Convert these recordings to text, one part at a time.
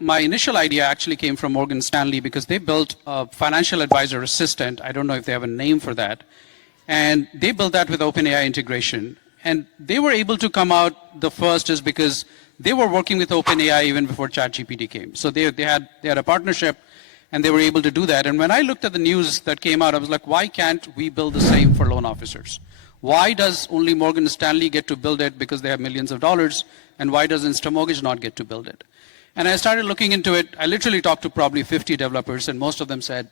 My initial idea actually came from Morgan Stanley because they built a financial advisor assistant. I don't know if they have a name for that. And they built that with OpenAI integration. And they were able to come out the first is because they were working with OpenAI even before ChatGPT came. So they had a partnership and they were able to do that. And when I looked at the news that came out, I was like, why can't we build the same for loan officers? Why does only Morgan Stanley get to build it because they have millions of dollars? And why does Instamortgage not get to build it? And I started looking into it. I literally talked to probably 50 developers, and most of them said,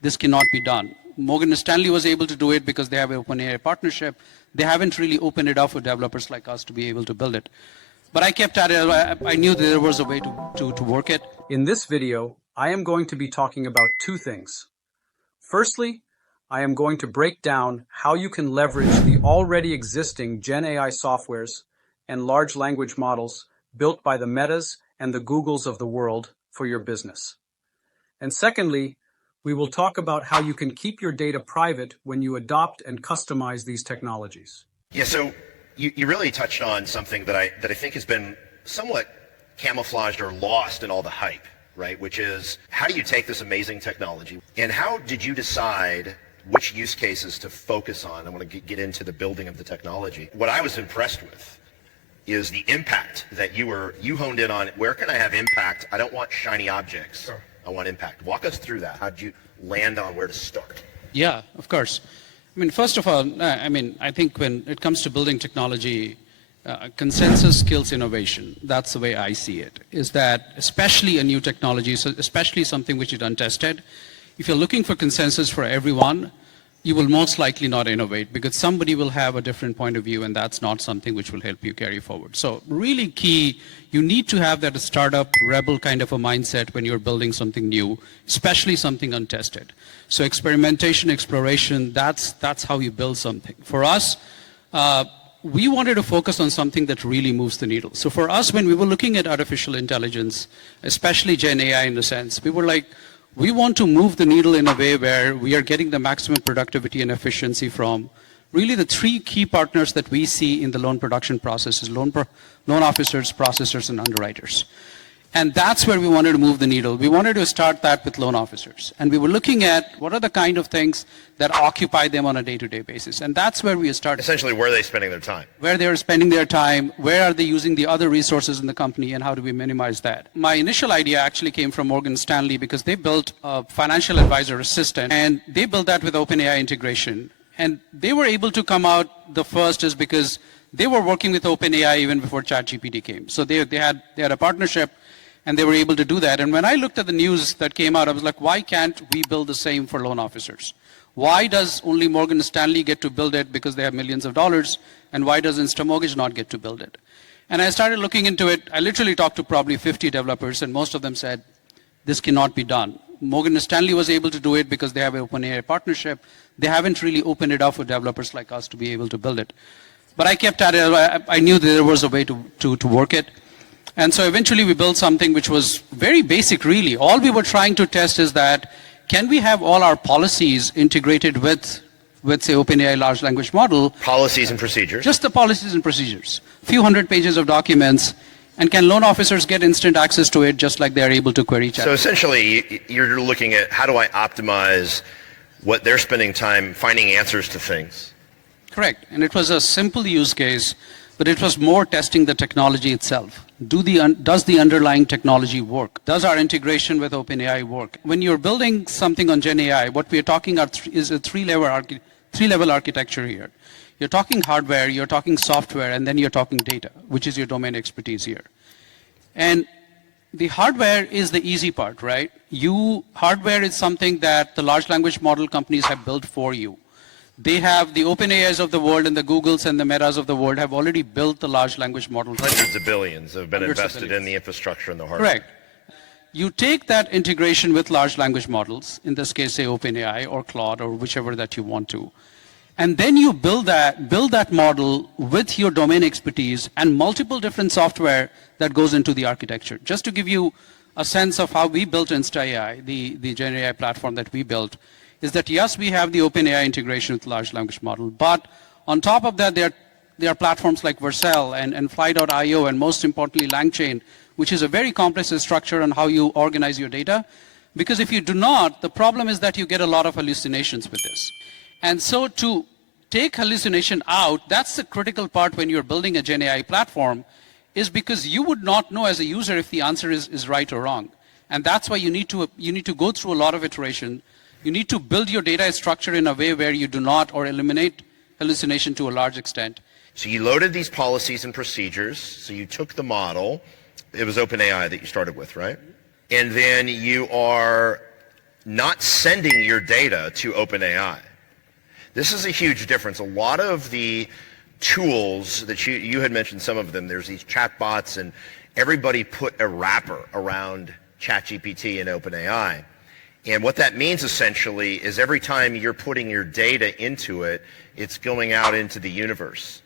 this cannot be done. Morgan Stanley was able to do it because they have an OpenAI partnership. They haven't really opened it up for developers like us to be able to build it. But I kept at it. I knew that there was a way to work it. In this video, I am going to be talking about two things. Firstly, I am going to break down how you can leverage the already existing Gen AI softwares and large language models built by the Metas and the Googles of the world for your business. And secondly, we will talk about how you can keep your data private when you adopt and customize these technologies. Yeah, so you really touched on something that I think has been somewhat camouflaged or lost in all the hype, right? Which is, how do you take this amazing technology and how did you decide which use cases to focus on? I want to get into the building of the technology. What I was impressed with is the impact that you honed in on. Where can I have impact? I don't want shiny objects. Sure. I want impact. Walk us through that. How did you land on where to start? Yeah, of course. I mean, first of all, I think when it comes to building technology, consensus kills innovation. That's the way I see it, is that especially a new technology, so especially something which is untested, if you're looking for consensus for everyone, you will most likely not innovate because somebody will have a different point of view and that's not something which will help you carry forward. So really key, you need to have that startup rebel kind of a mindset when you're building something new, especially something untested. So experimentation, exploration, that's how you build something. For us, we wanted to focus on something that really moves the needle. So for us, when we were looking at artificial intelligence, especially Gen AI in a sense, we were like, we want to move the needle in a way where we are getting the maximum productivity and efficiency from really the three key partners that we see in the loan production process is loan officers, processors, and underwriters. And that's where we wanted to move the needle. We wanted to start that with loan officers. And we were looking at what are the kind of things that occupy them on a day-to-day basis. And that's where we started. Essentially, where are they spending their time? Where they're spending their time, where are they using the other resources in the company, and how do we minimize that? My initial idea actually came from Morgan Stanley because they built a financial advisor assistant, and they built that with OpenAI integration. And they were able to come out the first is because they were working with OpenAI even before ChatGPT came. So they had a partnership, and they were able to do that. And when I looked at the news that came out, I was like, why can't we build the same for loan officers? Why does only Morgan Stanley get to build it because they have millions of dollars? And why does Instamortgage not get to build it? And I started looking into it. I literally talked to probably 50 developers, and most of them said, this cannot be done. Morgan Stanley was able to do it because they have an OpenAI partnership. They haven't really opened it up for developers like us to be able to build it. But I kept at it. I knew that there was a way to work it. And so eventually we built something which was very basic, really. All we were trying to test is that, can we have all our policies integrated with say, OpenAI large language model? Policies and procedures. Just the policies and procedures. A few hundred pages of documents. And can loan officers get instant access to it just like they're able to query chat? So essentially, you're looking at how do I optimize what they're spending time finding answers to things. Correct. And it was a simple use case, but it was more testing the technology itself. Does the underlying technology work? Does our integration with OpenAI work? When you're building something on Gen AI, what we are talking about is a three-level architecture here. You're talking hardware, you're talking software, and then you're talking data, which is your domain expertise here. And the hardware is the easy part, right? Hardware is something that the large language model companies have built for you. They have the OpenAIs of the world and the Googles and the Metas of the world have already built the large language model. Hundreds of billions have been invested in the infrastructure and the hardware. Correct. You take that integration with large language models, in this case, say OpenAI or Claude or whichever that you want to, and then you build that model with your domain expertise and multiple different software that goes into the architecture. Just to give you a sense of how we built InstaAI, the Gen AI platform that we built, is that yes, we have the OpenAI integration with large language model, but on top of that, there are platforms like Vercel and Fly.io, and most importantly, LangChain, which is a very complex structure on how you organize your data. Because if you do not, the problem is that you get a lot of hallucinations with this. And so to take hallucination out, that's the critical part when you're building a Gen AI platform, is because you would not know as a user if the answer is right or wrong. And that's why you need to go through a lot of iteration. You need to build your data structure in a way where you do not or eliminate hallucination to a large extent. So you loaded these policies and procedures. So you took the model. It was OpenAI that you started with, right? And then you are not sending your data to OpenAI. This is a huge difference. A lot of the tools that you had mentioned, some of them, there's these chatbots, and everybody put a wrapper around ChatGPT and OpenAI. And what that means essentially is every time you're putting your data into it, it's going out into the universe.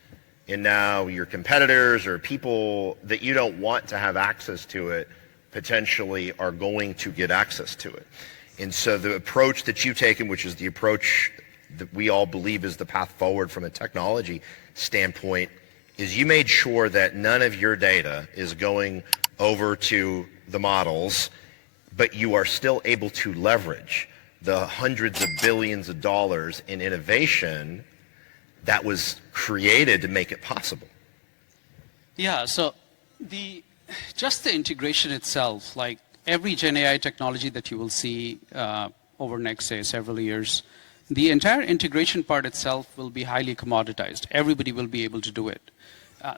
And now your competitors or people that you don't want to have access to it potentially are going to get access to it. And so the approach that you've taken, which is the approach that we all believe is the path forward from a technology standpoint, is you made sure that none of your data is going over to the models, but you are still able to leverage the hundreds of billions of dollars in innovation that was created to make it possible. Yeah, so just the integration itself, like every Gen AI technology that you will see over next, say, several years, the entire integration part itself will be highly commoditized. Everybody will be able to do it.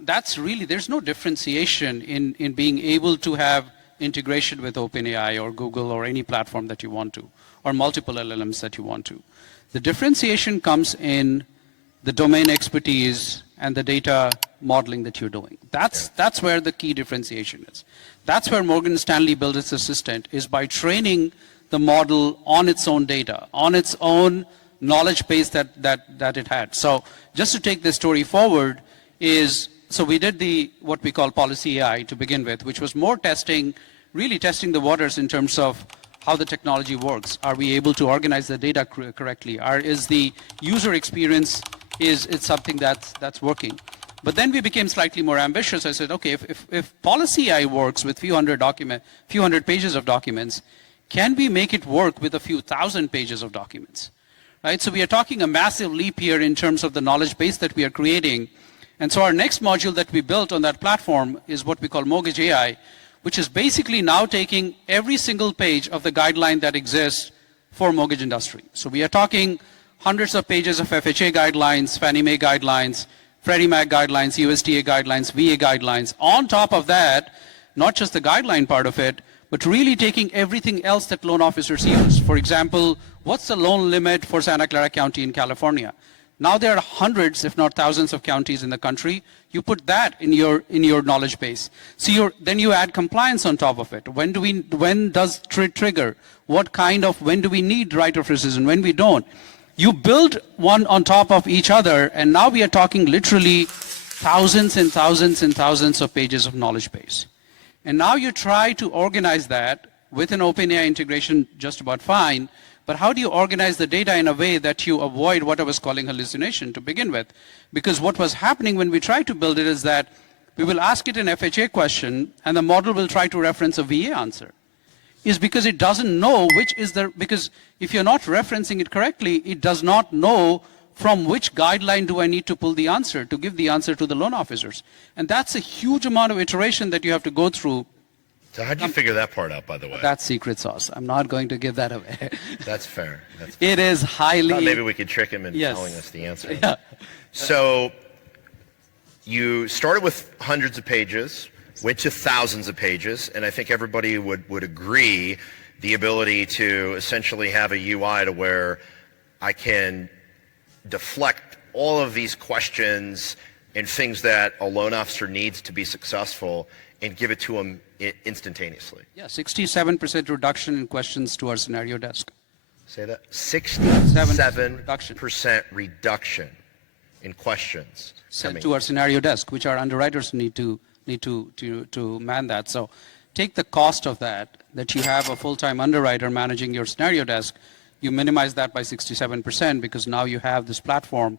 That's really, there's no differentiation in being able to have integration with OpenAI or Google or any platform that you want to, or multiple LLMs that you want to. The differentiation comes in the domain expertise and the data modeling that you're doing. That's where the key differentiation is. That's where Morgan Stanley built its assistant, is by training the model on its own data, on its own knowledge base that it had. So just to take this story forward so we did what we call policy AI to begin with, which was more really testing the waters in terms of how the technology works. Are we able to organize the data correctly? Is the user experience, is it something that's working? But then we became slightly more ambitious. I said, okay, if policy AI works with few hundred pages of documents, can we make it work with a few thousand pages of documents? Right? So we are talking a massive leap here in terms of the knowledge base that we are creating. And so our next module that we built on that platform is what we call Mortgage AI, which is basically now taking every single page of the guideline that exists for mortgage industry. So we are talking hundreds of pages of FHA guidelines, Fannie Mae guidelines, Freddie Mac guidelines, USDA guidelines, VA guidelines. On top of that, not just the guideline part of it, but really taking everything else that loan officers use. For example, what's the loan limit for Santa Clara County in California? Now there are hundreds, if not thousands, of counties in the country. You put that in your knowledge base. So then you add compliance on top of it. When does trigger? When do we need right of rescission? When we don't? You build one on top of each other, and now we are talking literally thousands and thousands and thousands of pages of knowledge base. And now you try to organize that with an OpenAI integration just about fine, but how do you organize the data in a way that you avoid what I was calling hallucination to begin with? Because what was happening when we tried to build it is that we will ask it an FHA question, and the model will try to reference a VA answer. Is because it doesn't know because if you're not referencing it correctly, it does not know from which guideline do I need to pull the answer to give the answer to the loan officers. And that's a huge amount of iteration that you have to go through. So how did you figure that part out, by the way? That's secret sauce. I'm not going to give that away. That's fair. It is highly... Thought maybe we could trick him into telling us the answer. Yeah. So you started with hundreds of pages, went to thousands of pages, and I think everybody would agree the ability to essentially have a UI to where I can deflect all of these questions and things that a loan officer needs to be successful and give it to them instantaneously. Yeah, 67% reduction in questions to our scenario desk. Say that. 67% reduction in questions sent to our scenario desk, which our underwriters need to man that. So take the cost of that you have a full-time underwriter managing your scenario desk, you minimize that by 67% because now you have this platform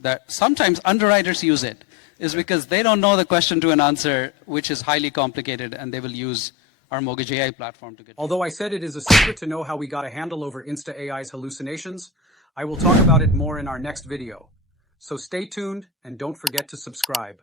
that sometimes underwriters use it. is because they don't know the question to an answer, which is highly complicated, and they will use our Mortgage AI platform to get. Although I said it is a secret to know how we got a handle over Insta AI's hallucinations, I will talk about it more in our next video. So stay tuned and don't forget to subscribe.